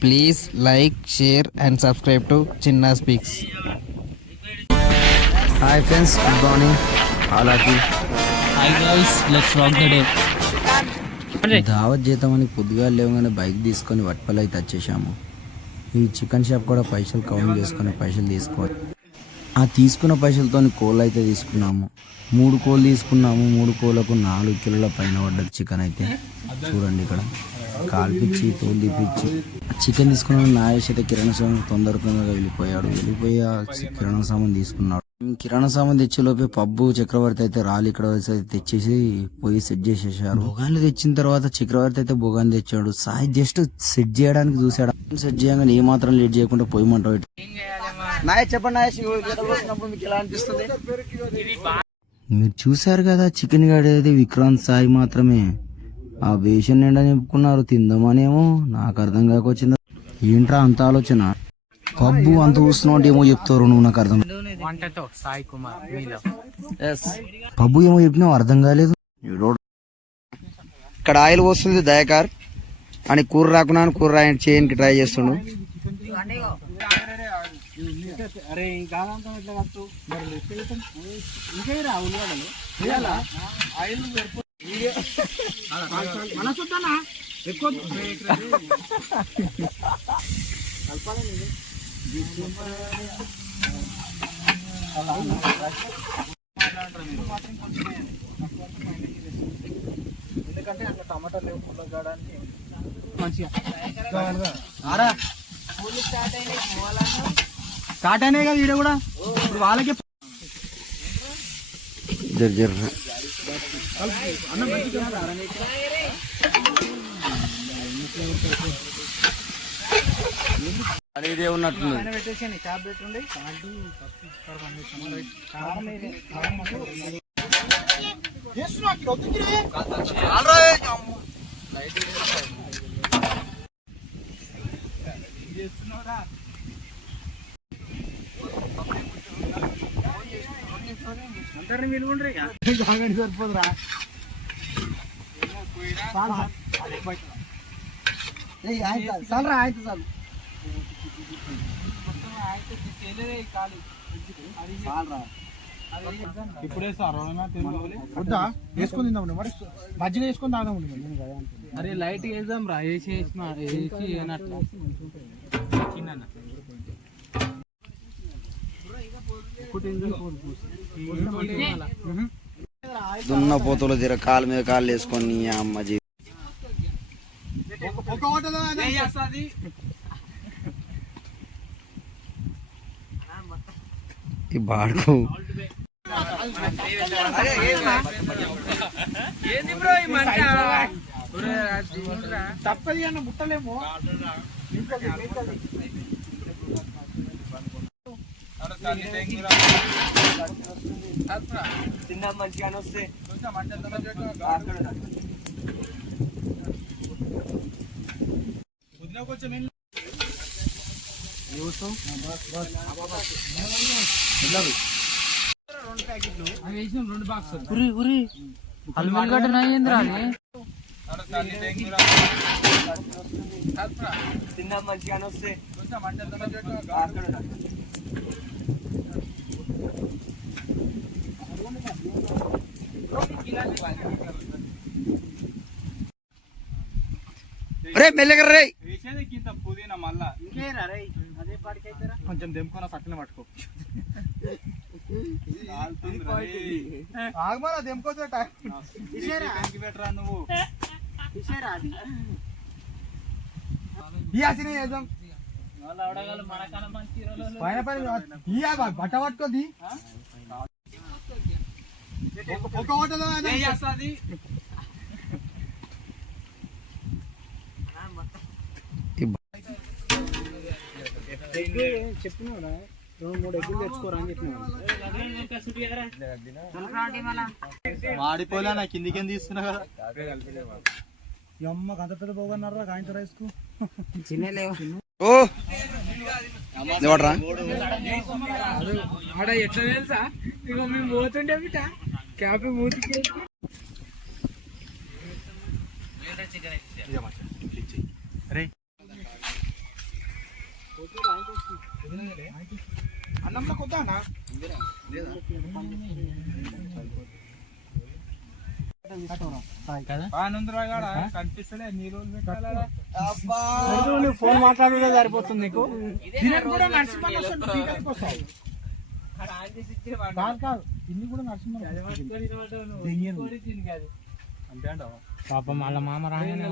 Please like, share and subscribe to Chinna Speaks. Hi friends, good morning. All of you. Hi guys, let's rock the day. దావత్ చేద్దామని పొద్దుగా లేవగానే bike తీసుకొని వట్పల్ అయితే వచ్చేసాము. ఈ చికెన్ షాప్ కూడా పైసలు కౌంట్ చేసుకొని పైసలు తీసుకోవాలి. ఆ తీసుకున్న పైసలతో కోళ్ళు అయితే తీసుకున్నాము. 3 కోళ్ళు తీసుకున్నాము. 3 కోళ్ళకు 4 కిలోల పైన పడ్డది చికెన్ అయితే. చూడండి ఇక్కడ కాల్పిచ్చి తోలు తీపిచ్చి చికెన్ తీసుకున్నాము. నాగేష్ అయితే కిరాణా సామాన్ తొందరగా వెళ్ళిపోయి కిరాణా సామాన్ తీసుకున్నాడు. కిరాణా సామాన్ తెచ్చేలోపే పబ్బు చక్రవర్తి అయితే రాళ్ళు ఇక్కడ తెచ్చేసి పోయి సెట్ చేసేసారు. బొగాన్లు తెచ్చిన తర్వాత చక్రవర్తి అయితే బొగాన్ తెచ్చాడు. సాయి జస్ట్ సెట్ చేయడానికి చూసాడు. సెట్ చేయగానే ఏ మాత్రం లేట్ చేయకుండా పోయి మంట పెట్టి చెప్పండి. మీరు చూసారు కదా చికెన్ గడేది విక్రాంత్ సాయి మాత్రమే. ఆ వేషన్ నిండా నింపుకున్నారు. తిందామనేమో నాకు అర్థం కాకొచ్చింది. ఏంట్రా అంత ఆలోచన? పబ్బు అంత చూస్తున్నావు ఏమో చెప్తారు నువ్వు, నాకు అర్థం. పబ్బు ఏమో చెప్పినావు అర్థం కాలేదు. ఇక్కడ ఆయిల్ పోస్తుంది దయాకర్ అని కూర రాకున్నా కూర చేయడానికి ట్రై చేస్తుండు. ఎందుకంటే అట్లా టమాటా లేవు పుల్లగాడానికి మంచిగా స్టార్ట్ అయినాయి కదా వీడియో కూడా. ఇప్పుడు వాళ్ళకి అదే ఉన్నట్టుంది. సరిపోదురా చాలరా అయితే చాలు. ఇప్పుడే వద్దా వేసుకొని తిందాం మరి మజ్జిగ వేసుకొని తాగుదాం. అరే లైట్ వేద్దాం రా, వేసి దున్న పోతులు తీర కాలు మీద కాళ్ళు వేసుకొని అమ్మ జీ ఈ బాడుకు తప్పది అన్న ముట్టలేమో. తిన్నా మంచిగానే వస్తే రెండు బాక్స్ అల్లుగడ్డ ఏంద్రా తిన్నా మంచిగానే వస్తే రే మెల్లగా రే వేసేదింత పుదీనా మళ్ళా ఇంకేరా రే అదే పాటికైతారా కొంచెం దెంపుకొని సట్టనే పట్టుకో. ఆగమరా దెంపుకోవచ్చు పెట్టరా నువ్వు పైన పైన బట్ట పట్టుకోది ఒక పట్టది. చెప్పినా 2-3 ఎగ్గులు తెచ్చుకోరా అని చెప్పిన. వాడిపోలే నా కిందికి తీస్తున్నా కదా. అమ్మ అంత పెద్ద పోగన్నారా కాయింత రైస్ కు ఎట్లా తెలుసా? ఇక మేము పోతుండే బిడ్డ క్యాప్ మూతికి అరే అన్నంలో కొద్దానా కనిపిస్తలే నీ రోజు పెట్టాలా ఫోన్ మాట్లాడుతుంటే సరిపోతుంది నీకు కూడా నరసింహన్ కాదు ఇన్ని కూడా నరసింహన్ అంతే అంటావా పాపం వాళ్ళ మామ రాగానే